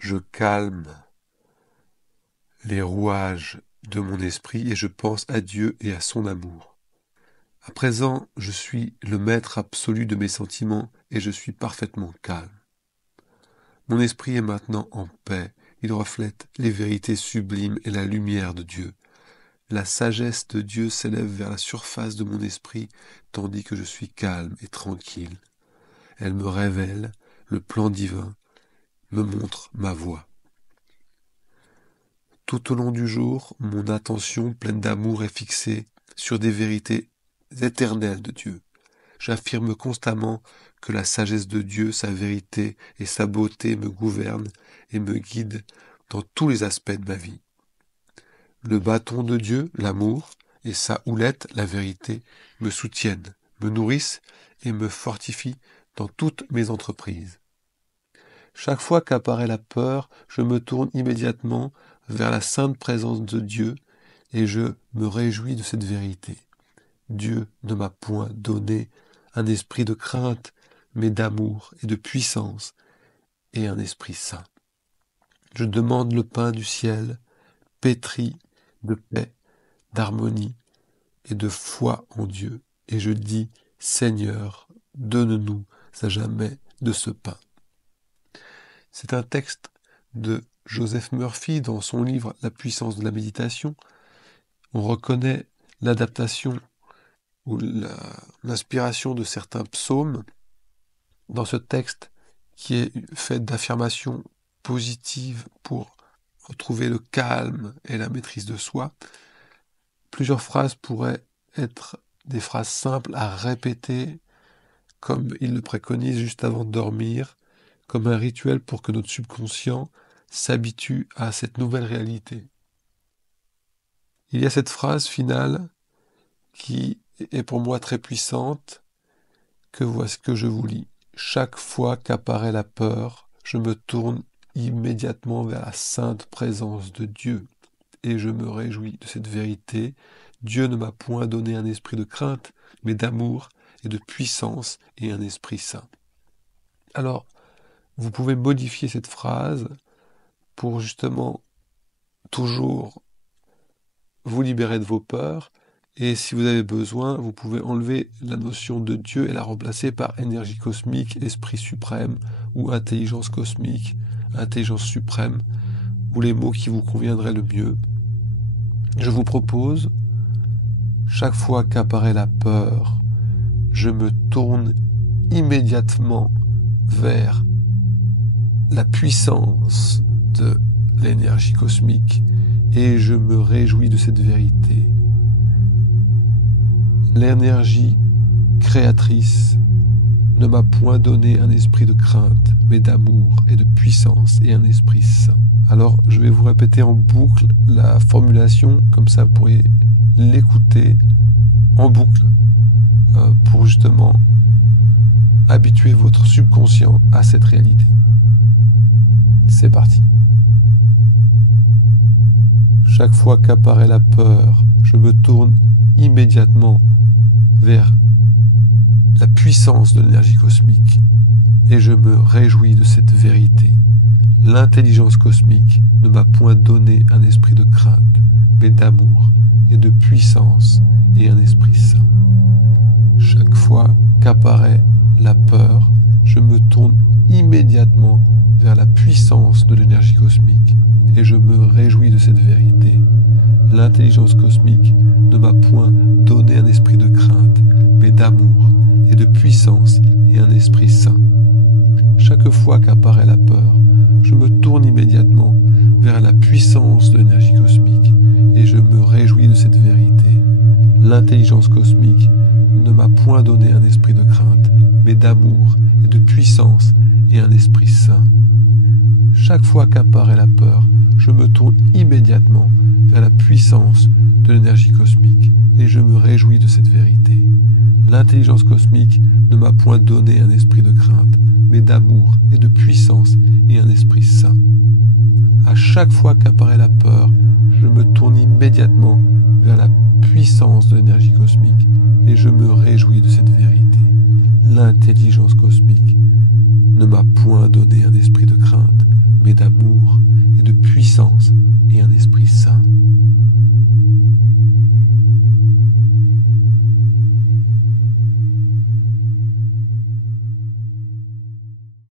je calme les rouages de mon esprit et je pense à Dieu et à son amour. À présent, je suis le maître absolu de mes sentiments et je suis parfaitement calme. Mon esprit est maintenant en paix, il reflète les vérités sublimes et la lumière de Dieu. La sagesse de Dieu s'élève vers la surface de mon esprit, tandis que je suis calme et tranquille. Elle me révèle le plan divin, me montre ma voie. Tout au long du jour, mon attention pleine d'amour est fixée sur des vérités éternelles de Dieu. J'affirme constamment que la sagesse de Dieu, sa vérité et sa beauté me gouvernent et me guident dans tous les aspects de ma vie. Le bâton de Dieu, l'amour, et sa houlette, la vérité, me soutiennent, me nourrissent et me fortifient dans toutes mes entreprises. Chaque fois qu'apparaît la peur, je me tourne immédiatement vers la sainte présence de Dieu et je me réjouis de cette vérité. Dieu ne m'a point donné un esprit de crainte, mais d'amour et de puissance et un esprit saint. Je demande le pain du ciel, pétri de paix, d'harmonie et de foi en Dieu. Et je dis, Seigneur, donne-nous à jamais de ce pain. C'est un texte de Joseph Murphy dans son livre La puissance de la méditation. On reconnaît l'adaptation ou l'inspiration de certains psaumes dans ce texte qui est fait d'affirmations positives pour retrouver le calme et la maîtrise de soi. Plusieurs phrases pourraient être des phrases simples à répéter comme il le préconise juste avant de dormir, comme un rituel pour que notre subconscient s'habitue à cette nouvelle réalité. Il y a cette phrase finale qui est pour moi très puissante, que voici que je vous lis. Chaque fois qu'apparaît la peur, je me tourne immédiatement vers la sainte présence de Dieu et je me réjouis de cette vérité. Dieu ne m'a point donné un esprit de crainte, mais d'amour et de puissance et un esprit saint. Alors, vous pouvez modifier cette phrase pour justement toujours vous libérer de vos peurs. Et si vous avez besoin, vous pouvez enlever la notion de Dieu et la remplacer par énergie cosmique, esprit suprême ou intelligence cosmique, intelligence suprême, ou les mots qui vous conviendraient le mieux. Je vous propose, chaque fois qu'apparaît la peur, je me tourne immédiatement vers la puissance de l'énergie cosmique et je me réjouis de cette vérité. L'énergie créatrice ne m'a point donné un esprit de crainte, mais d'amour et de puissance et un esprit saint. Alors, je vais vous répéter en boucle la formulation, comme ça vous pourriez l'écouter en boucle pour justement habituer votre subconscient à cette réalité. C'est parti. Chaque fois qu'apparaît la peur, je me tourne immédiatement vers la puissance de l'énergie cosmique et je me réjouis de cette vérité. L'intelligence cosmique ne m'a point donné un esprit de crainte, mais d'amour et de puissance et un esprit saint. Chaque fois qu'apparaît la peur, je me tourne immédiatement vers la puissance de l'énergie cosmique et je me réjouis de cette vérité. L'intelligence cosmique ne m'a point donné un esprit de crainte, mais d'amour et de puissance et un esprit saint. Chaque fois qu'apparaît la peur, je me tourne immédiatement vers la puissance de l'énergie cosmique et je me réjouis de cette vérité. L'intelligence cosmique ne m'a point donné un esprit de crainte, mais d'amour et de puissance et un esprit saint. Chaque fois qu'apparaît la peur, je me tourne immédiatement vers la puissance de l'énergie cosmique et je me réjouis de cette vérité. L'intelligence cosmique ne m'a point donné un esprit de crainte, mais d'amour et de puissance et un esprit saint. À chaque fois qu'apparaît la peur, je me tourne immédiatement vers la puissance de l'énergie cosmique et je me réjouis de cette vérité. L'intelligence cosmique ne m'a point donné un esprit de crainte, mais d'amour et de puissance et un esprit saint.